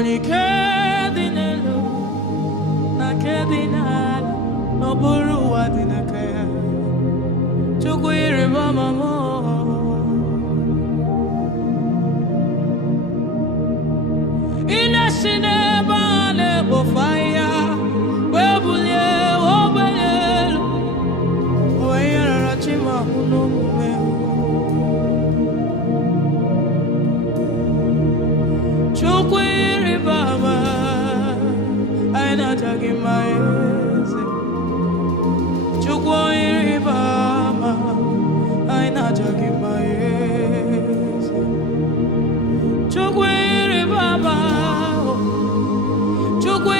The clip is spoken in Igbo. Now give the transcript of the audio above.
onye dị n'elu na nke dị n'ala n'okpuru ụwa dị n'aka ya. Chukwu ịrịba ama m, ị na-esi n'ebe a na-ekpofu ahịhịa wee bulie ogbenye elu, onye rara chi ma hụ n'omume. Chukwu ịrịba ama, anyị na-aja gị mma eze. Chukwu ịrịba ama, anyị na-aja gị mma eze. Chukwu ịrịba ama, Chukwu